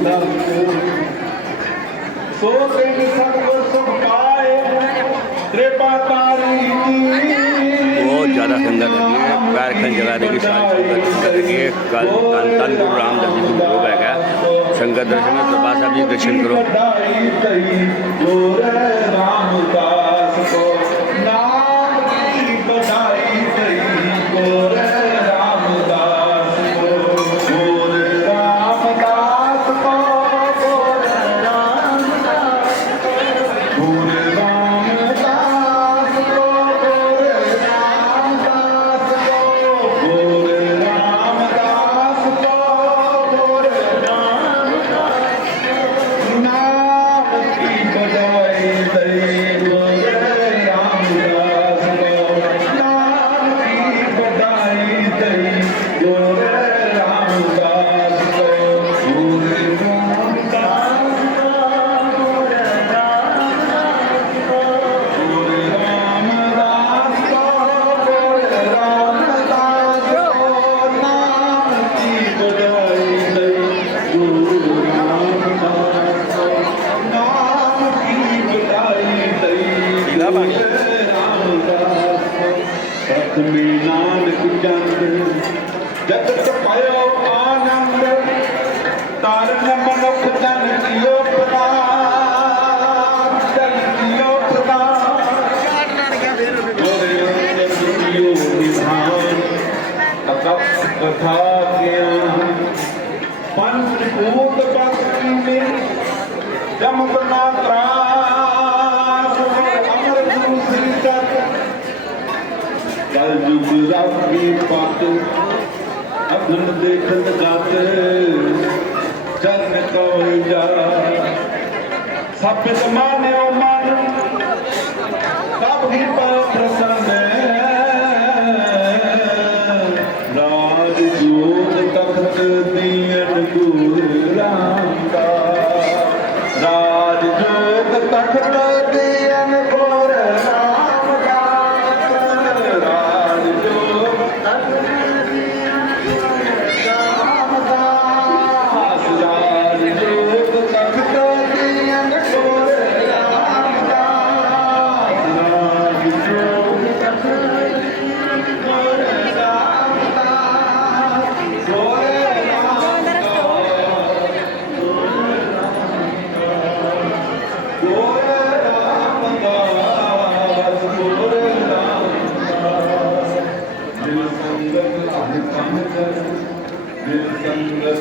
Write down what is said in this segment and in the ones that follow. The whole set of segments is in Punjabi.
ਹੁੰਦਾ। ਸੋ ਸਿੰਘ ਸਤਗੁਰ ਸੁਖ ਪਾਏ ਤ੍ਰਿਪਾ ਤਾਰੀ ਬਹੁਤ ਜ਼ਿਆਦਾ ਸੰਗਤ ਲੱਗੀ ਹੈ। ਪੈਰ ਖੰਜਲਾ ਦੇ ਕਿਸਾਨ ਸੰਗਤ ਲੱਗੀ ਹੈ। ਕੱਲ ਤਨ ਤਨ ਗੁਰੂ ਰਾਮਦਾਸ ਜੀ ਦਾ ਰੋਗ ਹੈਗਾ। ਸੰਗਤ ਦਰਸ਼ਨ ਦਰਬਾਰ ਸਾਹਿਬ ਜੀ ਦਰਸ਼ਨ ਕਰੋ। ਜੋ ਰਹਿ ਰਾਮ ਦਾ। ਸੁਮੀ ਨਾਨਕ ਜਨ ਜਗਤ ਪਾਇਓ ਆਨੰਦ, ਤਾਰਨ ਮਨੁੱਖ ਜਨ ਕੀਓ ਪ੍ਰਤਾਪ, ਜਨ ਕੀਓ ਪ੍ਰਤਾਪ। ਜੋਰੇ ਕੀਓ ਨਿਭਾਨ ਤਕਪ ਕਥਾ ਗਿਆ ਪੰਜ ਕੂਟ ਬਸ ਕੀਨੇ, ਜਮ ਬਨਾ ਤਰਾ ਜੀ ਗੁਜ਼ਾਰੀ ਪਾਤ ਅਪਨ ਦੇਖਤ ਗਾਤ ਚਰਨ ਕੋਈ ਜਾ। ਸਭ ਸਮਾਨਿਓ ਮਨ ਸਭ ਹੀ ਪਰ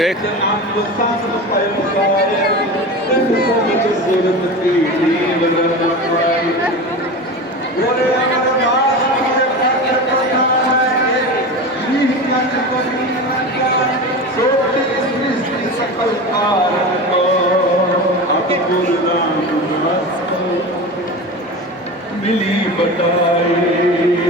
एक मिली बताई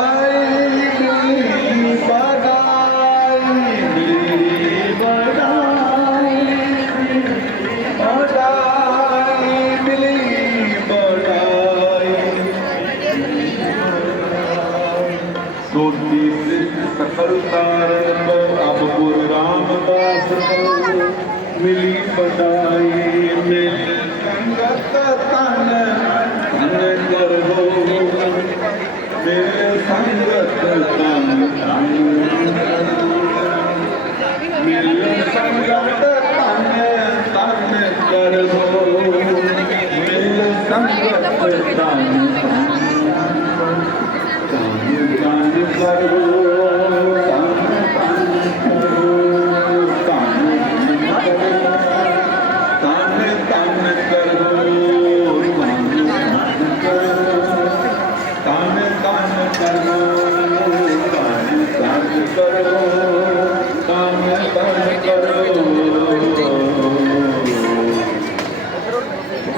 मिली बधाई मिली संगत করো